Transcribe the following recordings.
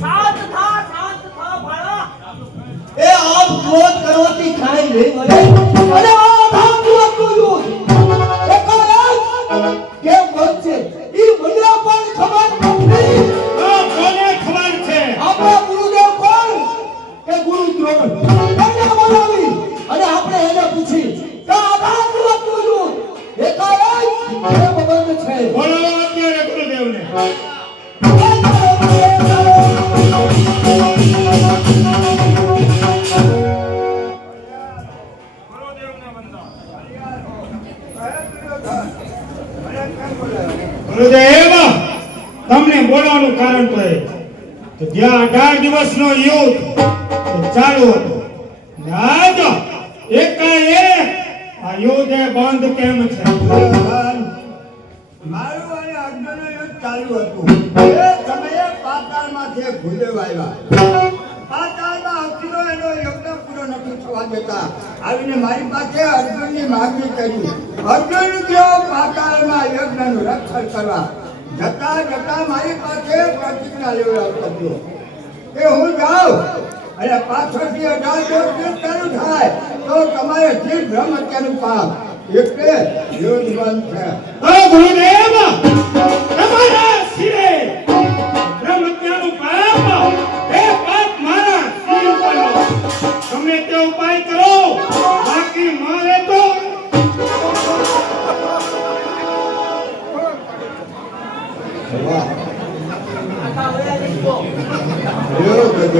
શાંત થા ભાણા. એ આપ ક્રોધ કરવાથી ખાઈ નહીં મળે. અને આ ધામ ક્રોધનું યુદ્ધ એકાએક કેમ બનશે ઈ મને પણ ખબર નથી. કોને ખબર છે? આપણા ગુરુદેવ કોણ કે ગુરુ દ્રોણ એને બોલાવી અને આપણે એને પૂછી કે આ ધામ ક્રોધનું યુદ્ધ એકાએક કેમ બંધ છે. બોલો અત્યારે ગુરુદેવને. ગુરુદેવ, તમને બોલવાનું કારણ તો એ કે જ્યાં 18 દિવસનો યુદ્ધ ચાલુ હતો આજ એકાએક આ યુદ્ધ બંધ કેમ છે? મારું અને અર્જુનનું યુદ્ધ ચાલુ હતું. એ સમયે પાતાળમાંથી ભૂદેવ આવ્યા. પાતાળમાં અર્જુનો એનો યજ્ઞ પૂરો નથી થવા દેતા. આવીને મારી પાસે અર્જુનની માગણી કરી. અર્જુન ગયો પાતાળમાં યજ્ઞનું રક્ષણ કરવા. જતા જતા મારી પાસે પ્રતિજ્ઞા લેવડાવતો હતો કે હું જાઉં અને પાછળથી 18 દિવસ ચાલુ થાય તો તમારે જીવ બ્રહ્મ હત્યાનું પાપ એટલે યુદ્ધ બંધ છે. ગુરુદેવ, તમારા શિરે બ્રહ્મત્યાનું પાપ, એ પાપ મારા શિર ઉપર લો. તમે તે ઉપાય કરો, બાકી મારે તો દુર્યોધન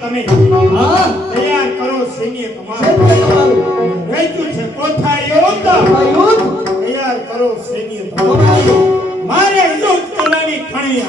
તમે તૈયાર કરો સૈન્ય તમારું. રહેતું છે કોઠા યુદ્ધ. તૈયાર કરો સૈન્ય તમારું. મારે યુદ્ધ કરવાની ખણી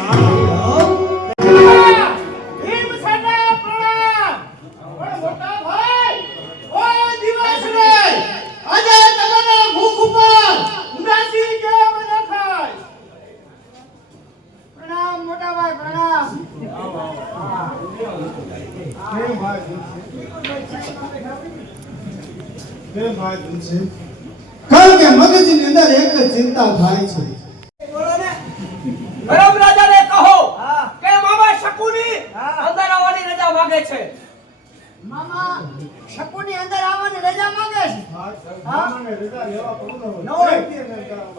કારણ કે મગજની અંદર એક જ ચિંતા થાય છે. ધર્મ રાજાને કહો કે મામા શકુની અંદર આવવાની રજા માંગે છે. મામા શકુની અંદર આવવાની રજા માંગે છે.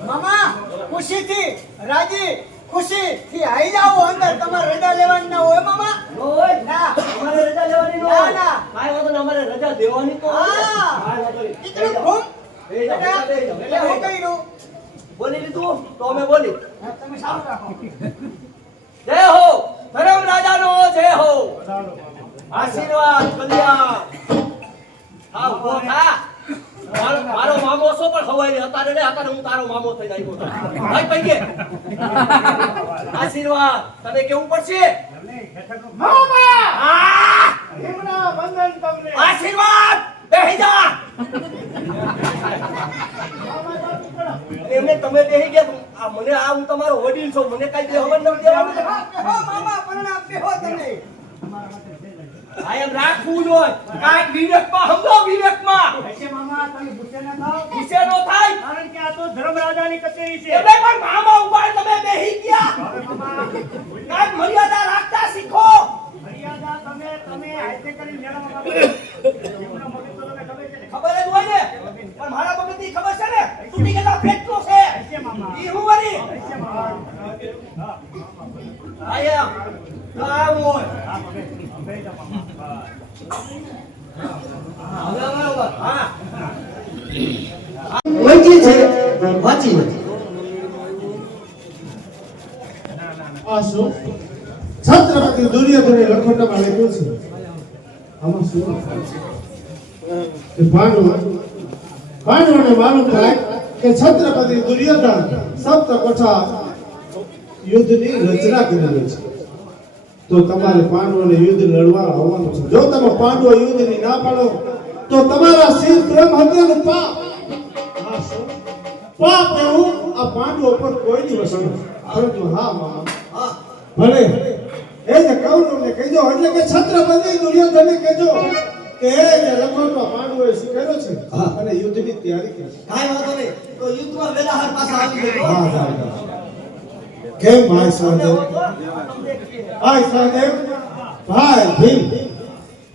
મામા ખુશીથી રાજી ખુશીથી આઈ જાઓ અંદર. તમારે રજા લેવાની ના હોય મામા? નો હોય ના, અમારે રજા લેવાની નો હોય. ના. કાઈ વાંધો નહીં, અમારે રજા દેવાની તો હોય. હા. કાઈ વાંધો નહીં. ઇતનું ઘૂમ બેહી જાઓ, બેહી જાઓ, એટલે હું કહ્યું બોલી લીધું તો અમે બોલી. તમે સારું રાખો. જય હો ધર્મ રાજાનો, જય હો. આશીર્વાદ કલ્યાણ. હા ઉભો થા. મારો મામો છો પણ ખવાય નહીં. અત્યારે ને અત્યારે હું તારો મામો થઈ જાય. ભાઈ પૈકે આશીર્વાદ તને કેવું પડશે મામા. આ એમના બંધન તમને. આશીર્વાદ બેહી જા. એમને તમે બેહી ગયા. આ મને આ હું તમારો વડીલ છું, મને કઈ બેહવા નથી દેવાનું. બેહો મામા, પરણામ બેહો તમે. આ એમ રાખવું જોઈએ. કાંઈક વિવેકમાં સમજો, વિવેકમાં. હશે મામા, તમે ગુસ્સે ન થાઓ. ગુસ્સે નો થાય. કારણ કે આ તો ધર્મરાજાની કચેરી છે. એટલે પણ મામા ઉપાય તમે બેહી ગયા. કાંઈક મર્યાદા રાખતા શીખો. મર્યાદા તમે હાથે કરી મેળવવા એમના મગજ તો તમને ખબર છે ને. ખબર જ હોય ને, પણ મારા મગજની ખબર છે ને. તૂટી ગયેલા પેટનો છે. હશે મામા. ઈ હું વળી. હશે સાચી વાત. આ શું છત્રપતિ દુર્યોધને લખોટામાં લખ્યું છે. આમાં શું કે પાંડવોને માલુમ થાય કે છત્રપતિ દુર્યોધન સપ્તકોઠા યુદ્ધની રચના કરેલી છે. તો તમારે પાંડવોને યુદ્ધ લડવા આવવાનું છે. જો તમે પાંડવો યુદ્ધની ના પાડો તો તમારા શિર પ્રેમ હત્યાનું પાપ. આ શું પાપ એવું આ પાંડવો પર કોઈ દિવસ નહીં. પરંતુ હા મામા, હા ભલે એ જે કૌરવને કહેજો, એટલે કે છત્રપતિ દુર્યોધનને કહેજો કે એ જે લખોટો પાંડવોએ શીખેલો છે હા. અને યુદ્ધની તૈયારી કરે છે. કાંઈ વાંધો નહીં. તો યુદ્ધમાં વેલા હાર પાછા આવી જજો. હા, જાય. કેમ ભાઈ સહદેવ? ભાઈ સહદેવ, ભાઈ ભીમ,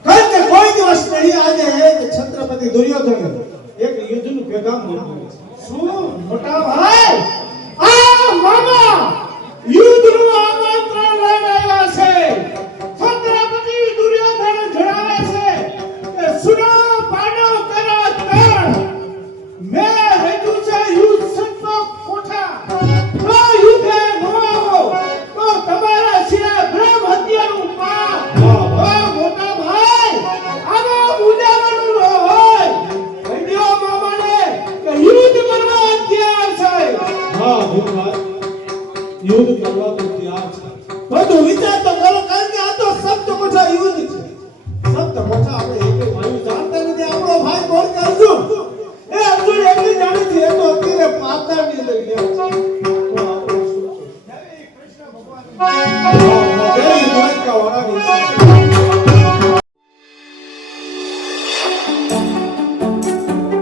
કારણ કે કોઈ દિવસ નહીં આજે એ જે છત્રપતિ દુર્યોધન એક યુદ્ધનું પેગામ મોકલ્યું છે. શું મોટા ભાઈ, આ મામા યુદ્ધનું આમંત્રણ લઈને આવ્યા છે. છત્રપતિ દુર્યોધન જણાવે છે કે સુનો પાંડવ કરો તણ, મેં હેતુ છે યુદ્ધ સંતો કોઠા. જો યુદ્ધે ન આવો તો તમારા શિરે બ્રહ્મ હત્યાનું પાપ. મોટા ભાઈ, આમાં મુંજાવાનું ન હોય. કહી દ્યો મામાને કે યુદ્ધ કરવા તૈયાર છે. હા ભીમભાઈ, યુદ્ધ કરવા